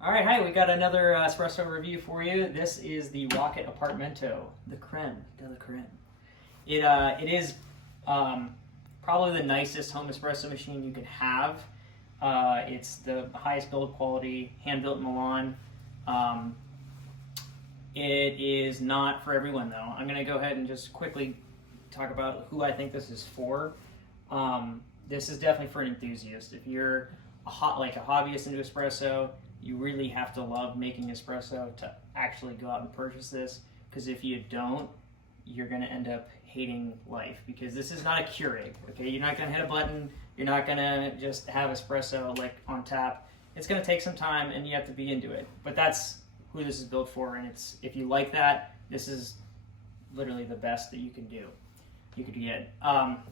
All right, hi, we got another espresso review for you. This is the Rocket Apartmento, the creme de la creme. It is probably the nicest home espresso machine you can have. It's the highest build quality, hand-built in Milan. It is not for everyone, though. I'm going to go ahead and just quickly talk about who I think this is for. This is definitely for an enthusiast. If you're a hobbyist into espresso, you really have to love making espresso to actually go out and purchase this, because if you don't, you're going to end up hating life, because this is not a keurig. Okay, you're not going to hit a button, you're not going to just have espresso like on tap. It's going to take some time and you have to be into it, but that's who this is built for. And it's, if you like that, this is literally the best that you could get.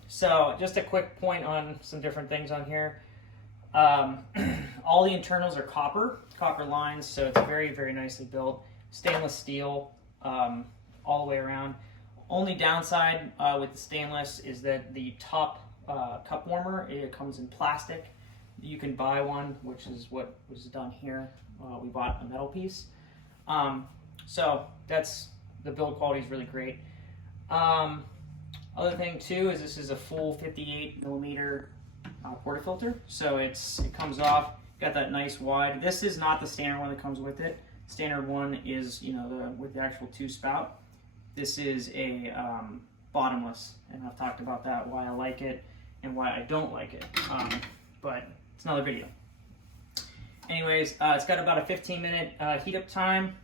So just a quick point on some different things on here. All the internals are copper lines, so it's very, very nicely built. Stainless steel all the way around. Only downside with the stainless is that the top cup warmer, it comes in plastic. You can buy one, which is what was done here. We bought a metal piece. So that's, the build quality is really great. Other thing too is this is a full 58 millimeter portafilter, so it comes off, got that nice wide. This is not the standard one that comes with it. Standard one is, with the actual two spout. This is a bottomless, and I've talked about that, why I like it and why I don't like it, but it's another video. Anyways, it's got about a 15-minute heat up time,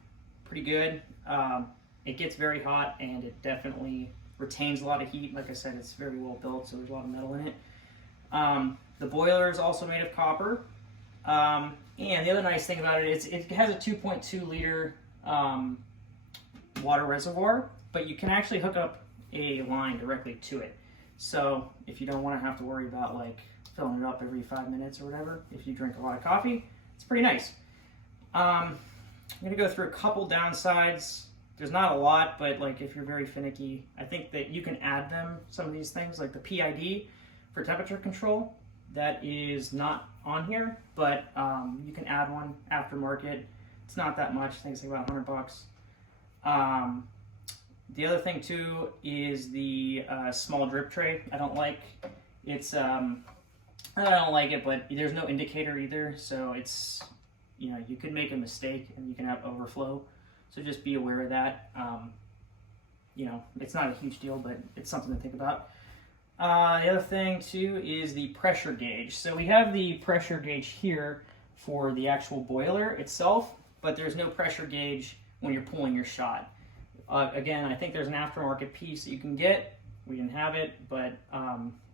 pretty good. It gets very hot and it definitely retains a lot of heat. Like I said, it's very well built, so there's a lot of metal in it. The boiler is also made of copper. And the other nice thing about it is it has a 2.2 liter water reservoir, but you can actually hook up a line directly to it. So if you don't want to have to worry about like filling it up every 5 minutes or whatever, if you drink a lot of coffee, it's pretty nice. I'm going to go through a couple downsides. There's not a lot, but like if you're very finicky, I think that you can add them, some of these things, like the PID for temperature control. That is not on here, but you can add one aftermarket. It's not that much. I think it's like about $100. The other thing too is the small drip tray. I don't like it's. I don't like it, but there's no indicator either, so it's, you can make a mistake and you can have overflow. So just be aware of that. It's not a huge deal, but it's something to think about. The other thing too is the pressure gauge. So we have the pressure gauge here for the actual boiler itself, but there's no pressure gauge when you're pulling your shot. Again, I think there's an aftermarket piece that you can get. We didn't have it, but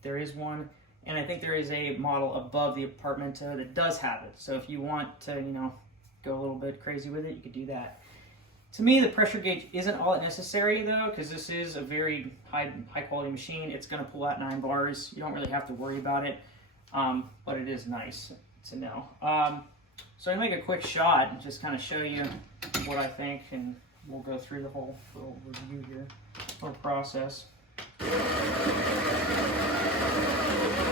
there is one. And I think there is a model above the Apartmento that does have it. So if you want to, go a little bit crazy with it, you could do that. To me, the pressure gauge isn't all that necessary though, because this is a very high quality machine. It's going to pull out 9 bars. You don't really have to worry about it, but it is nice to know. So I'm going to make a quick shot and just kind of show you what I think, and we'll go through the whole review here, whole process.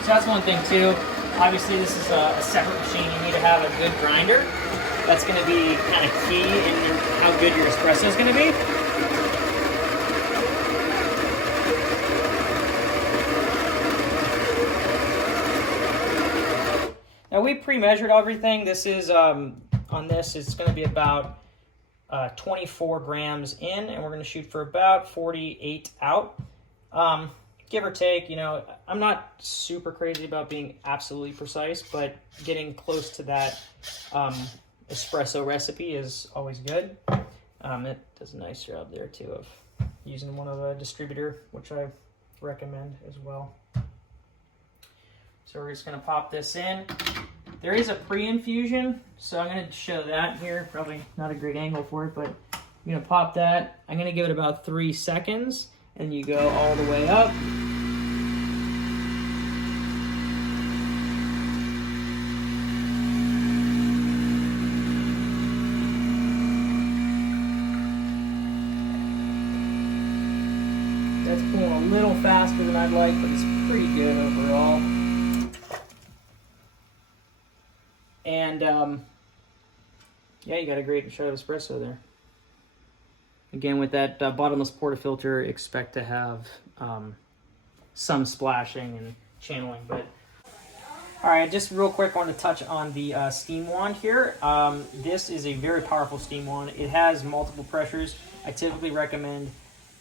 So that's one thing too. Obviously, this is a separate machine. You need to have a good grinder. That's going to be kind of key in how good your espresso is going to be. Now we pre-measured everything. This is on this. It's going to be about 24 grams in, and we're going to shoot for about 48 out. Give or take, I'm not super crazy about being absolutely precise, but getting close to that espresso recipe is always good. It does a nice job there too of using one of a distributor, which I recommend as well. So we're just going to pop this in. There is a pre-infusion, so I'm going to show that here. Probably not a great angle for it, but I'm going to pop that. I'm going to give it about 3 seconds, and you go all the way up. That's pulling a little faster than I'd like, but it's pretty good overall. And Yeah, you got a great shot of espresso there. Again, with that bottomless portafilter, expect to have some splashing and channeling. But all right, just real quick, I want to touch on the steam wand here. This is a very powerful steam wand. It has multiple pressures. I typically recommend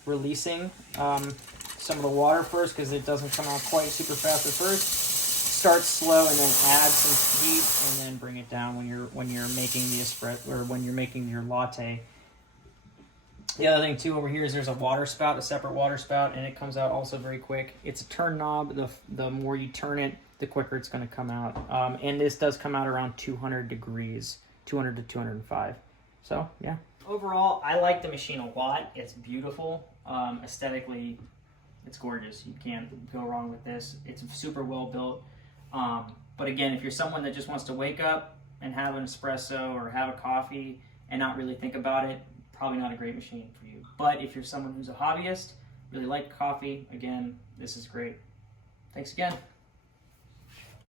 releasing some of the water first because it doesn't come out quite super fast at first. Start slow and then add some heat and then bring it down when you're making the espresso or when you're making your latte. The other thing too over here is there's a water spout, a separate water spout, and it comes out also very quick. It's a turn knob. The more you turn it, the quicker it's going to come out. And this does come out around 200 degrees, 200 to 205. So yeah. Overall, I like the machine a lot. It's beautiful. Aesthetically, it's gorgeous. You can't go wrong with this. It's super well built. But again, if you're someone that just wants to wake up and have an espresso or have a coffee and not really think about it, probably not a great machine for you. But if you're someone who's a hobbyist, really like coffee, again, this is great. Thanks again.